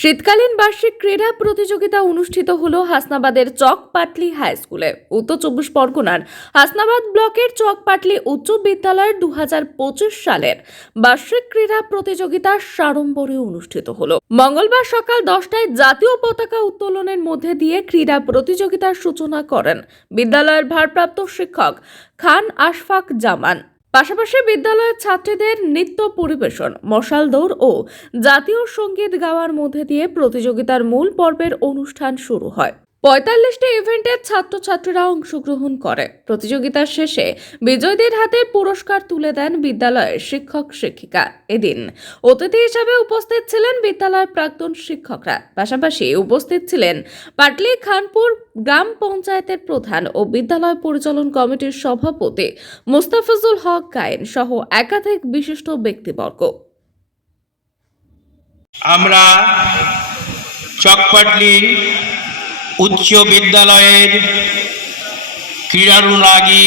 শীতকালীন বার্ষিক ক্রীড়া প্রতিযোগিতা অনুষ্ঠিত হল হাসনাবাদের চক পাটলি হাই স্কুলে। উত্তর চব্বিশ পরগনার হাসনাবাদ ব্লকের চক পাটলি উচ্চ বিদ্যালয়ের দু হাজার পঁচিশ সালের বার্ষিক ক্রীড়া প্রতিযোগিতা সাড়ম্বরে অনুষ্ঠিত হল। মঙ্গলবার সকাল দশটায় জাতীয় পতাকা উত্তোলনের মধ্যে দিয়ে ক্রীড়া প্রতিযোগিতার সূচনা করেন বিদ্যালয়ের ভারপ্রাপ্ত শিক্ষক খান আশফাক জামান। পাশাপাশি বিদ্যালয়ের ছাত্রীদের নৃত্য পরিবেশন, মশাল দৌড় ও জাতীয় সংগীত গাওয়ার মধ্যে দিয়ে প্রতিযোগিতার মূল পর্বের অনুষ্ঠান শুরু হয়। পঁয়তাল্লিশটি ইভেন্টের ছাত্রছাত্রীরা অংশগ্রহণ করে। প্রতিযোগিতার শেষে বিজয়ীদের হাতে পুরস্কার তুলে দেন বিদ্যালয়ের শিক্ষক, শিক্ষিকা। এদিন অতিথি হিসাবে উপস্থিত ছিলেন বিদ্যালয়ের প্রাক্তন শিক্ষকরা। পাশাপাশি উপস্থিত ছিলেন পাটলি খানপুর গ্রাম পঞ্চায়েতের প্রধান ও বিদ্যালয় পরিচালন কমিটির সভাপতি মুস্তাফিজুল হক গায়েন সহ একাধিক বিশিষ্ট ব্যক্তিবর্গ। আমরা চকপাটলি উচ্চ বিদ্যালয়ের ক্রীড়ানুরাগী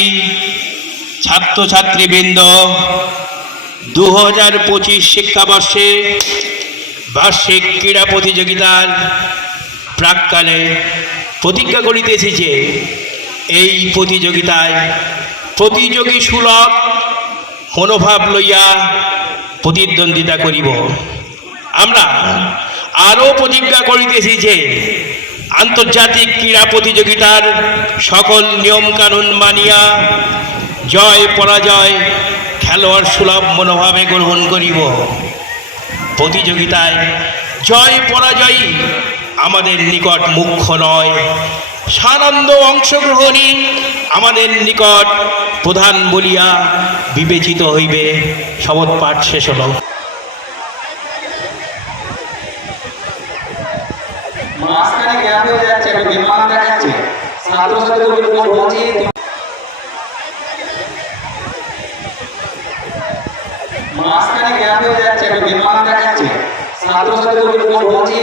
ছাত্রছাত্রীবৃন্দ দু হাজার পঁচিশ শিক্ষাবর্ষে বার্ষিক ক্রীড়া প্রতিযোগিতার প্রাককালে প্রতিজ্ঞা করিতেছি যে এই প্রতিযোগিতায় প্রতিযোগী সুলভ মনোভাব লইয়া প্রতিদ্বন্দ্বিতা করিব। আমরা আরও প্রতিজ্ঞা করিতেছি যে আন্তর্জাতিক ক্রীড়া প্রতিযোগিতার সকল নিয়মকানুন মানিয়া জয় পরাজয় খেলোয়াড় সুলভ মনোভাবে গ্রহণ করিব। প্রতিযোগিতায় জয় পরাজয়ই আমাদের নিকট মুখ্য নয়। সানন্দ অংশগ্রহণই আমাদের নিকট প্রধান বলিয়া বিবেচিত হইবে। শপথ পাঠ শেষ হল। মাঝখানে গ্যাপ হয়ে যাচ্ছে, একটা বিমান দেখাচ্ছে। ছাত্রছাত্রীদের উপর বলছি মাঝখানে গ্যাপ হয়ে যাচ্ছে, একটা বিমান দেখাচ্ছে। ছাত্রছাত্রীদের উপর বলছি